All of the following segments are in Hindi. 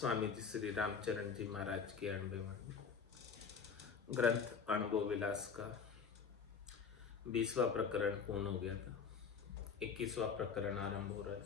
स्वामी जी श्री रामचरण जी महाराज के 98वां ग्रंथ अनुभव विलास का 20वां प्रकरण पूर्ण हो गया था। 21वां प्रकरण आरंभ हो रहा है।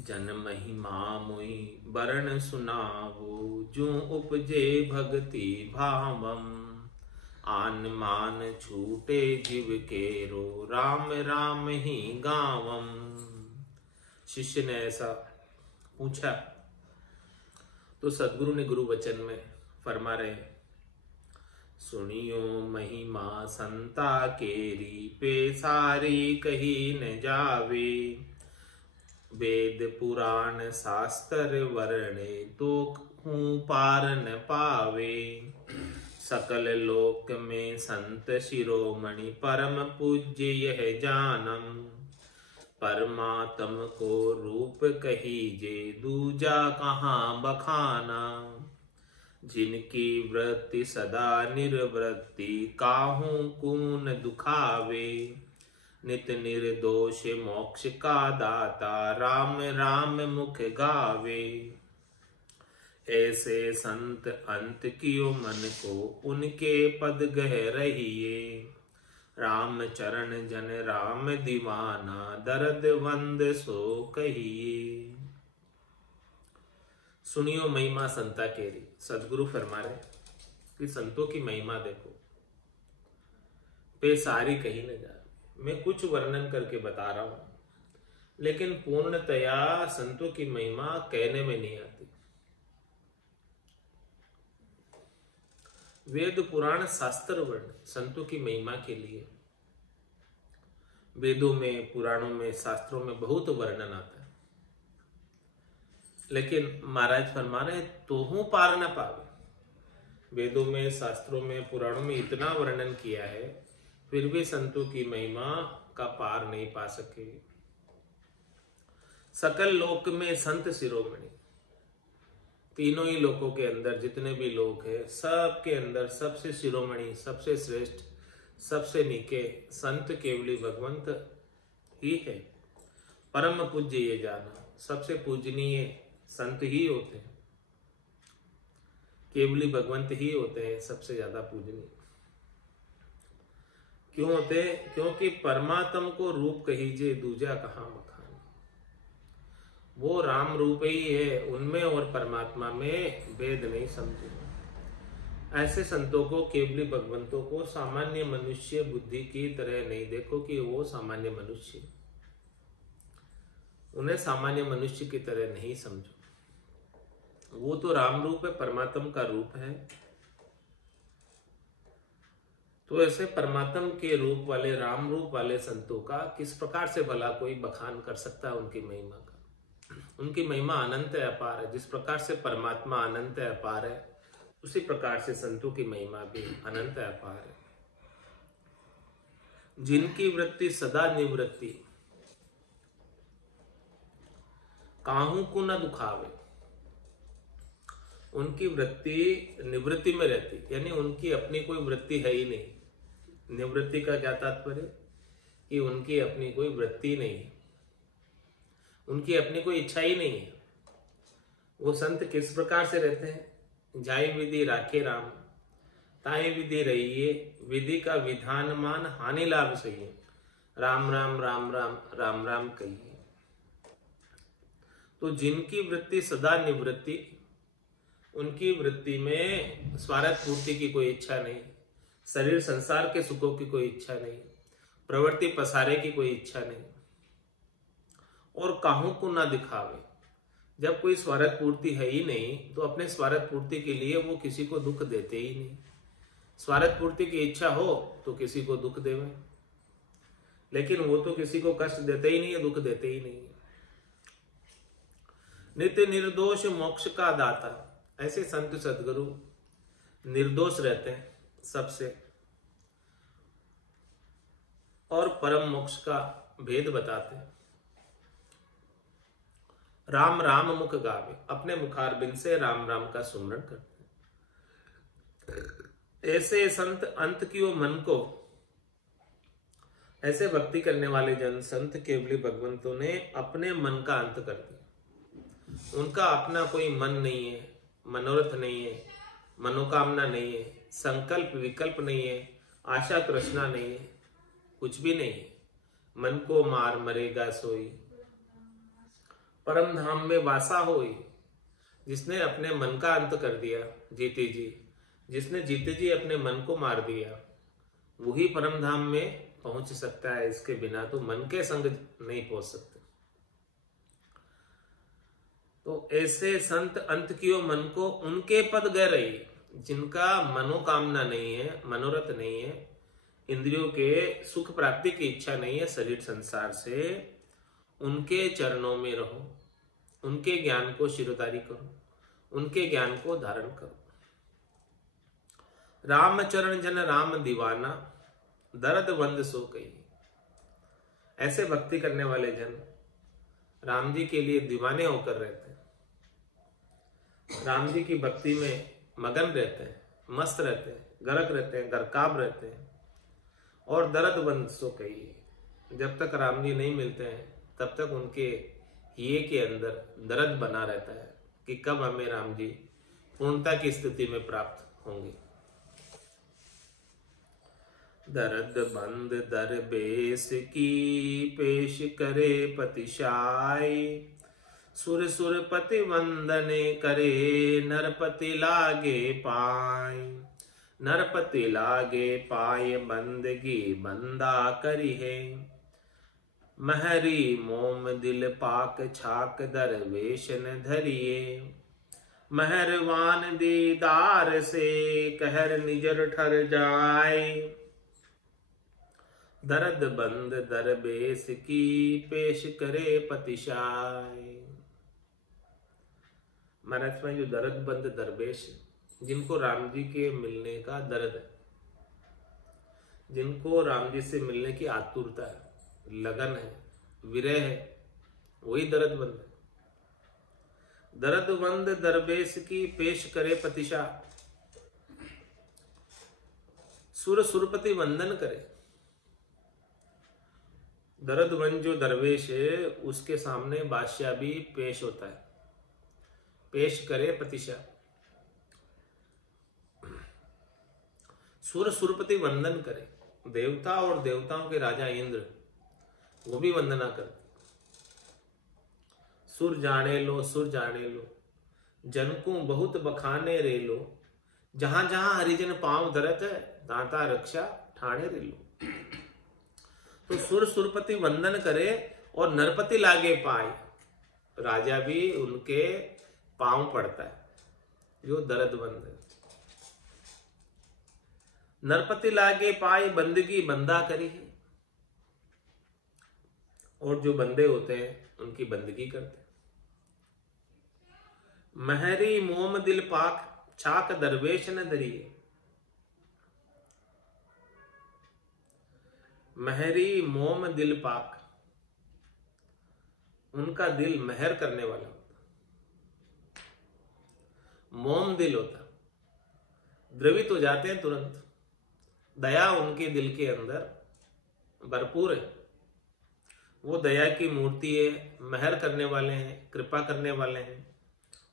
जन महिमा मोहि बरन सुनावो, जो उपजे भक्ति भावम। आन मान छूटे जीव केरो, राम राम ही गावम। शिष्य ने ऐसा पूछा तो सदगुरु ने गुरु वचन में फरमा रहे, सुनियो महिमा संता केरी, पे सारी कही न जावे। वेद पुराण शास्त्र वर्णे, तो हूँ पार न पावे। सकल लोक में संत शिरोमणि, परम पूज्य यह जानम। परमात्म को रूप कहीजे, दूजा कहाँ बखाना। जिनकी वृत्ति सदा निर्वृत्ति, काहू कून दुखावे। नित निर्दोष मोक्ष का दाता, राम राम मुख गावे। ऐसे संत अंत कियो मन को, उनके पद गह रहिए। राम चरण जन राम दीवाना, दर्द वंद सो कहिए। सुनियो महिमा संता केरी। सदगुरु फरमा रहे कि संतों की महिमा देखो, पे सारी कही न जा। मैं कुछ वर्णन करके बता रहा हूं, लेकिन पूर्णतया संतों की महिमा कहने में नहीं आती। वेद पुराण शास्त्र वर्ण संतों की महिमा के लिए वेदों में, पुराणों में, शास्त्रों में बहुत वर्णन आता है, लेकिन महाराज फरमा रहे तो हूं पार न पावे। वेदों में, शास्त्रों में, पुराणों में इतना वर्णन किया है, फिर भी संतों की महिमा का पार नहीं पा सके। सकल लोक में संत शिरोमणि, तीनों ही लोकों के अंदर जितने भी लोग हैं, सबके अंदर सबसे शिरोमणि, सबसे श्रेष्ठ, सबसे नीके संत केवली भगवंत ही है। परम पूज्य ये जाना, सबसे पूजनीय संत ही होते हैं, केवली भगवंत ही होते हैं, सबसे ज्यादा पूजनीय। क्यों होते? क्योंकि परमात्म को रूप कहीजे, दूजा कहाँ बखान। वो राम रूप ही है, उनमें और परमात्मा में भेद नहीं समझे। ऐसे संतों को, केवली भगवंतों को सामान्य मनुष्य बुद्धि की तरह नहीं देखो कि वो सामान्य मनुष्य, उन्हें सामान्य मनुष्य की तरह नहीं समझो। वो तो राम रूप है, परमात्मा का रूप है। तो ऐसे परमात्मा के रूप वाले, राम रूप वाले संतों का किस प्रकार से भला कोई बखान कर सकता है उनकी महिमा का। उनकी महिमा अनंत है, अपार है। जिस प्रकार से परमात्मा अनंत है, अपार है, उसी प्रकार से संतों की महिमा भी अनंत है, अपार है। जिनकी वृत्ति सदा निवृत्ति, काहू को न दुखावे। उनकी वृत्ति निवृत्ति में रहती, यानी उनकी अपनी कोई वृत्ति है ही नहीं। निवृत्ति का क्या तात्पर्य? कि उनकी अपनी कोई वृत्ति नहीं है, उनकी अपनी कोई इच्छा ही नहीं है। वो संत किस प्रकार से रहते हैं? जाय विधि राखे राम, ताई विधि रहिए। विधि का विधान मान, हानि लाभ सही। राम राम राम राम राम राम कहिए। तो जिनकी वृत्ति सदा निवृत्ति, उनकी वृत्ति में स्वार्थ पूर्ति की कोई इच्छा नहीं, शरीर संसार के सुखों की कोई इच्छा नहीं, प्रवृत्ति पसारे की कोई इच्छा नहीं, और काहू को ना दिखावे। जब कोई स्वार्थ पूर्ति है ही नहीं, तो अपने स्वार्थ पूर्ति के लिए वो किसी को दुख देते ही नहीं। स्वार्थ पूर्ति की इच्छा हो तो किसी को दुख देवे, लेकिन वो तो किसी को कष्ट देते ही नहीं है, दुख देते ही नहीं है। नित्य निर्दोष मोक्ष का दाता, ऐसे संत सदगुरु निर्दोष रहते हैं सबसे, और परम मोक्ष का भेद बताते हैं। राम राम मुख गावे, अपने मुखारबिंद से राम राम का सुमरण करते हैं। ऐसे संत अंत कियो मन को, ऐसे भक्ति करने वाले जन संत केवली भगवंतों ने अपने मन का अंत कर दिया। उनका अपना कोई मन नहीं है, मनोरथ नहीं है, मनोकामना नहीं है, संकल्प विकल्प नहीं है, आशा तृष्णा नहीं है, कुछ भी नहीं है। मन को मार मरेगा सोई, परम धाम में वासा होई। जिसने अपने मन का अंत कर दिया, जीते जी, जिसने जीते जी अपने मन को मार दिया, वही परम धाम में पहुंच सकता है। इसके बिना तो मन के संग नहीं पहुंच सकते। तो ऐसे संत अंत कियो मन को उनके पद गए रही, जिनका मनोकामना नहीं है, मनोरथ नहीं है, इंद्रियों के सुख प्राप्ति की इच्छा नहीं है शरीर संसार से, उनके चरणों में रहो, उनके ज्ञान को शिरोधारी करो, उनके ज्ञान को धारण करो। राम चरण जन राम दीवाना, दर्द बंद सो कही। ऐसे भक्ति करने वाले जन राम जी के लिए दीवाने होकर रहते हैं, राम जी की भक्ति में मगन रहते हैं, मस्त रहते हैं, गरक रहते हैं, गरकाब रहते हैं। और दर्द बंद सो कही, जब तक राम जी नहीं मिलते हैं तब तक उनके हिये के अंदर दर्द बना रहता है कि कब हमें राम जी पूर्णता की स्थिति में प्राप्त होंगे। दर्द बंद दरबेश की पेश करे पतिशाई, सुर सुर पति वंदने करे नरपति लागे पाय। नरपति लागे पाय बंदगी बंदा करी है, महरी मोम दिल पाक छाक दरवेश न धरिए। मेहरवान दीदार से कहर निजर ठर जाए, दर्द बंद दरबेश की पेश करे पतिशाय। महाराज में जो दर्द बंद दरवेश, जिनको राम जी के मिलने का दर्द है, जिनको राम जी से मिलने की आतुरता है, लगन है, विरह है, वही दर्द बंद है। दर्द बंद दरवेश की पेश करे पतिशा, सुर सुरपति वंदन करे। दर्दबंद जो दरवेश है उसके सामने बादशाह भी पेश होता है, पेश करे पतिशा। सुर सुरपति वंदन करे, देवता और देवताओं के राजा इंद्र वो भी वंदना करते। सुर जाने लो, सुर जाने लो, जन को बहुत बखाने रे लो। जहां जहां हरिजन पांव धरत है, दाता रक्षा ठाणे रे लो। तो सुर सुरपति वंदन करे और नरपति लागे पाए, राजा भी उनके पांव पड़ता है, जो दर्दबंद है। नरपति लागे पाए बंदगी बंदा करी है, और जो बंदे होते हैं उनकी बंदगी करते हैं। महरी मोम दिल पाक छाक दरवेश न धरिए। महरी मोम दिल पाक, उनका दिल मेहर करने वाला होता, मोम दिल होता, द्रवित हो जाते हैं तुरंत। दया उनके दिल के अंदर भरपूर है, वो दया की मूर्ति है, मेहर करने वाले हैं, कृपा करने वाले हैं,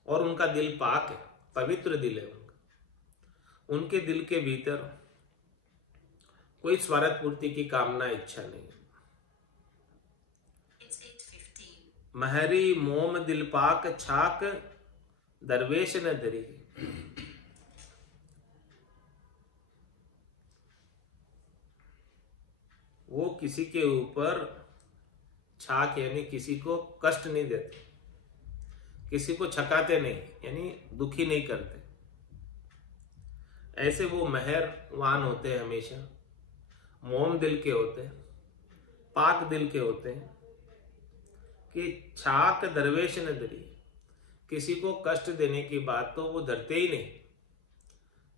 और उनका दिल पाक है, पवित्र दिल है उनका। उनके दिल के भीतर कोई स्वार्थ पूर्ति की कामना इच्छा नहीं है। महरी मोम दिल पाक छाक दरवेश न धरी। वो किसी के ऊपर छाक यानी किसी को कष्ट नहीं देते, किसी को छकाते नहीं, यानी दुखी नहीं करते। ऐसे वो मेहरवान होते हैं, हमेशा मोम दिल के होते हैं, पाक दिल के होते हैं कि छाक दरवेश न धरी। किसी को कष्ट देने की बात तो वो धरते ही नहीं,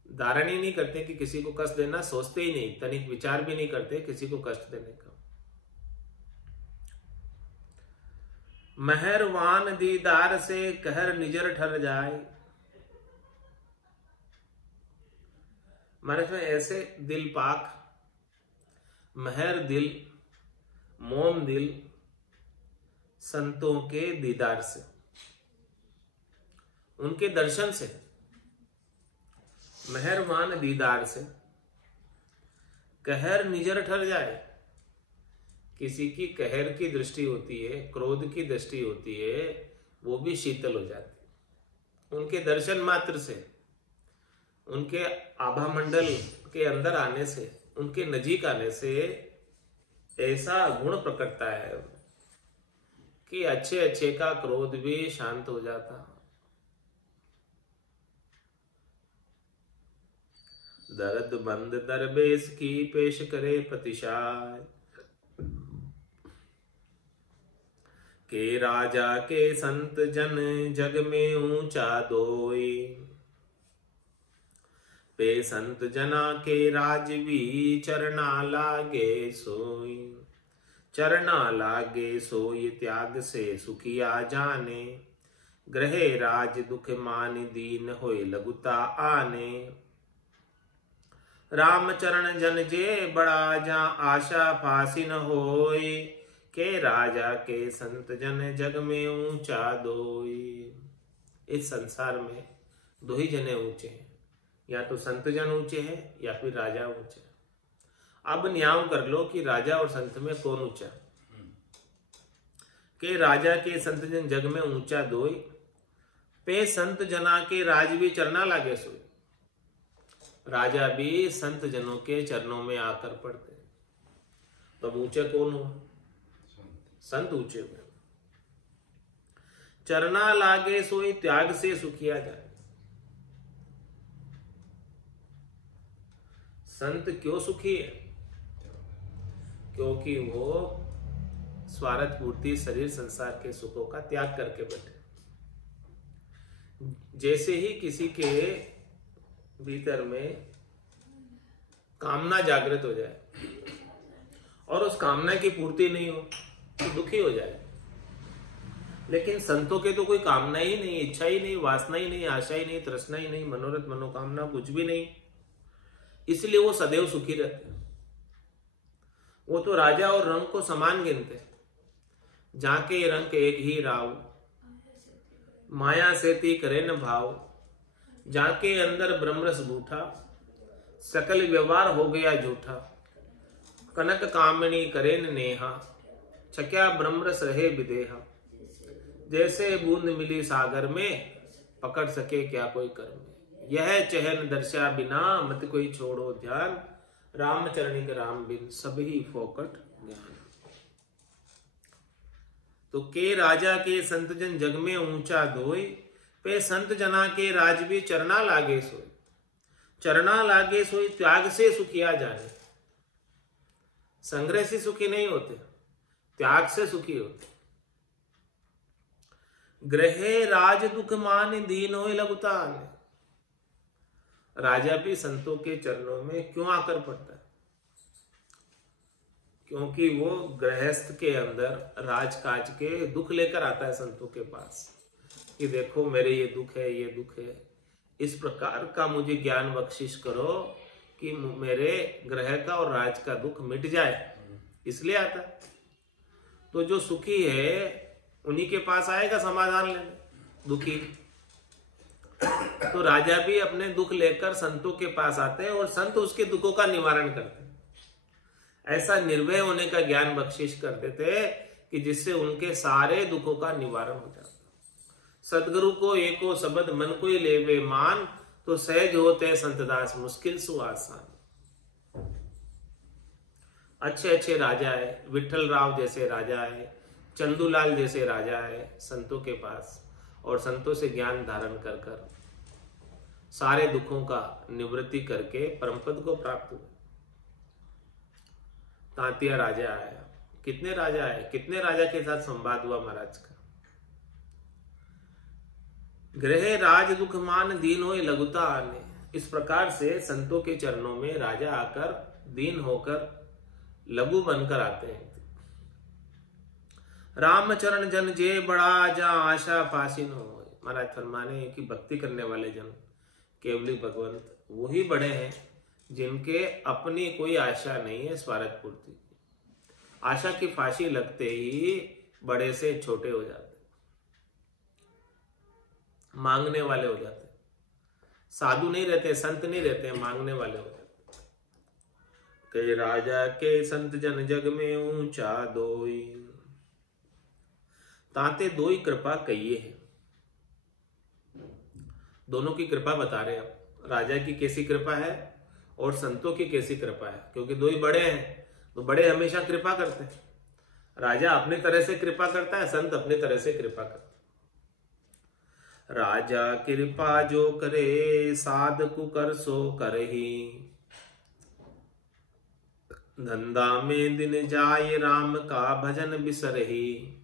धारण ही नहीं करते कि किसी को कष्ट देना, सोचते ही नहीं, तनिक विचार भी नहीं करते किसी को कष्ट देने का। मेहरवान दीदार से कहर निजर ठर जाए। महाराज में ऐसे दिल पाक, मेहर दिल, मोम दिल संतों के दीदार से, उनके दर्शन से, मेहरबान दीदार से कहर निजर ठर जाए। किसी की कहर की दृष्टि होती है, क्रोध की दृष्टि होती है, वो भी शीतल हो जाती है उनके दर्शन मात्र से, उनके आभा मंडल के अंदर आने से, उनके नजीक आने से ऐसा गुण प्रकटता है कि अच्छे अच्छे का क्रोध भी शांत हो जाता। दर्द बंद दरबेश की पेश करे प्रतिशाय, के राजा के संत जन जग में ऊंचा दोई। पे संत जना के राजवी चरना लागे सोई। चरना लागे सोई त्याग से सुखिया जाने। ग्रहे राज दुख मान दीन होए लघुता आने। राम चरण जन जे बड़ा जा आशा फासी न होए। के राजा के संत जन जग में ऊंचा दोई। इस संसार में दो ही जने ऊंचे हैं, या तो संत जन ऊंचे हैं या फिर राजा ऊंचे। अब न्याय कर लो कि राजा और संत में कौन ऊंचा। के राजा के संत जन जग में ऊंचा दोई। पे संत जना के राज भी चरना लागे सोई। राजा भी संत जनों के चरणों में आकर पड़ते। तो अब ऊंचे कौन हुआ? संत ऊंचे हुए। चरना लागे सोई त्याग से सुखिया जाए। संत क्यों सुखी है? क्योंकि वो स्वार्थ पूर्ति शरीर संसार के सुखों का त्याग करके बैठे। जैसे ही किसी के भीतर में कामना जागृत हो जाए और उस कामना की पूर्ति नहीं हो तो दुखी हो जाए। लेकिन संतों के तो कोई कामना ही नहीं, इच्छा ही नहीं, वासना ही नहीं, आशा ही नहीं, तृष्णा ही नहीं, मनोरथ मनोकामना कुछ भी नहीं, इसलिए वो सदैव सुखी रहते हैं। वो तो राजा और रंग को समान गिनते। जाके रंग एक ही राव, माया से ती करे न भाव। जाके अंदर ब्रह्मरस बूठा, सकल व्यवहार हो गया झूठा। कनक कामनी करे न नेहा, छक्या ब्रह्मरस रहे विदेहा। जैसे बूंद मिली सागर में, पकड़ सके क्या कोई कर्म। यह चहन दर्शा बिना, मत कोई छोड़ो ध्यान। रामचरणिक राम बिन सभी फोकट ज्ञान। तो के राजा के संत जन जग में ऊंचा दोई। पे संत जना के राज भी चरना लागे सोई। चरना लागे सोई त्याग से सुखिया जाने। संग्रह से सुखी नहीं होते, त्याग से सुखी होते। ग्रहे राज दुख मान दीन होए लघुता आने। राजा भी संतों के चरणों में क्यों आकर पड़ता है? क्योंकि वो गृहस्थ के अंदर राजकाज के दुख लेकर आता है संतों के पास कि देखो मेरे ये दुख है, ये दुख है, इस प्रकार का मुझे ज्ञान बख्शिश करो कि मेरे ग्रह का और राज का दुख मिट जाए, इसलिए आता है। तो जो सुखी है उन्हीं के पास आएगा समाधान लेने, दुखी। तो राजा भी अपने दुख लेकर संतों के पास आते हैं और संत उसके दुखों का निवारण करते हैं। ऐसा निर्भय होने का ज्ञान बख्शिश कर देते कि जिससे उनके सारे दुखों का निवारण हो जाता। सदगुरु को एको शब्द मन को ही लेवे मान, तो सहज होते संतदास मुश्किल सु आसान। अच्छे अच्छे राजा है, विठल राव जैसे राजा है, चंदूलाल जैसे राजा है संतों के पास, और संतों से ज्ञान धारण कर कर सारे दुखों का निवृत्ति करके परमपद को प्राप्त हुए। तांतिया राजा आया, कितने राजा आए, कितने राजा के साथ संवाद हुआ महाराज का। ग्रहे राज दुख मान दीन होए लघुता आने। इस प्रकार से संतों के चरणों में राजा आकर दीन होकर लघु बनकर आते हैं। रामचरण जन जे बड़ा जा आशा फासिन हो। महाराज फरमाने कि भक्ति करने वाले जन केवली भगवंत वही बड़े हैं जिनके अपनी कोई आशा नहीं है स्वार्थ पूर्ति। आशा की फांसी लगते ही बड़े से छोटे हो जाते। मांगने वाले हो जाते हैं। साधु नहीं रहते, संत नहीं रहते, मांगने वाले हो जाते। कई राजा के संत जन जग में ऊंचा दोई, ताते दोई कृपा कहिए है। दोनों की कृपा बता रहे हैं, राजा की कैसी कृपा है और संतों की कैसी कृपा है, क्योंकि दो ही बड़े हैं तो बड़े हमेशा कृपा करते हैं। राजा अपनी तरह से कृपा करता है, संत अपनी तरह से कृपा करता है। राजा कृपा जो करे साधकु कर सो करही, धंधा में दिन जाए राम का भजन बिसरही।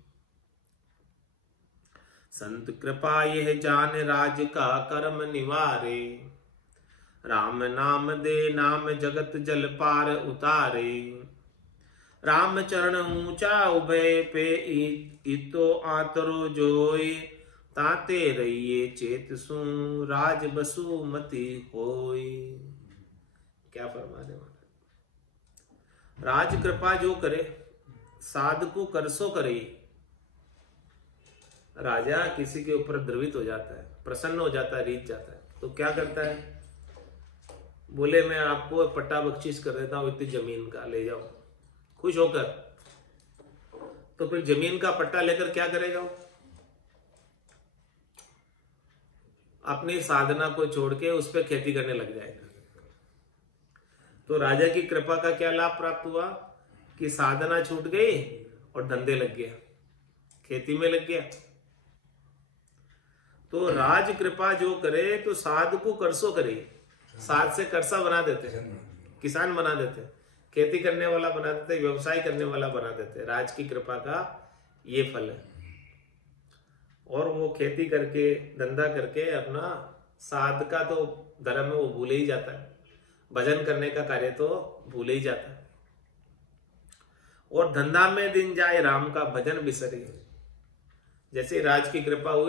संत कृपा यह जान राज का कर्म निवारे, राम नाम दे नाम जगत जल पार उतारे। राम चरण ऊंचा उभय पे इतो आतरो जोय, ताते रहिए चेत सु राज बसुमती होय। क्या फरमाने वाला, राज कृपा जो करे साधकु करसो करे। राजा किसी के ऊपर द्रवित हो जाता है, प्रसन्न हो जाता है, रीत जाता है, तो क्या करता है, बोले मैं आपको पट्टा बख्शीश कर देता हूं इतनी जमीन का, ले जाओ, खुश होकर। तो फिर जमीन का पट्टा लेकर क्या करेगा वो, अपनी साधना को छोड़ के उस पर खेती करने लग जाएगा। तो राजा की कृपा का क्या लाभ प्राप्त हुआ कि साधना छूट गई और धंधे लग गया, खेती में लग गया। तो राज कृपा जो करे तो साध को करसो करे, साध से करसा बना देते हैं, किसान बना देते हैं, खेती करने वाला बना देते हैं, व्यवसाय करने वाला बना देते हैं। राज की कृपा का ये फल है। और वो खेती करके धंधा करके अपना साध का तो धर्म है वो भूले ही जाता है, भजन करने का कार्य तो भूले ही जाता है। और धंधा में दिन जाए राम का भजन बिसरे। जैसे राज की कृपा हुई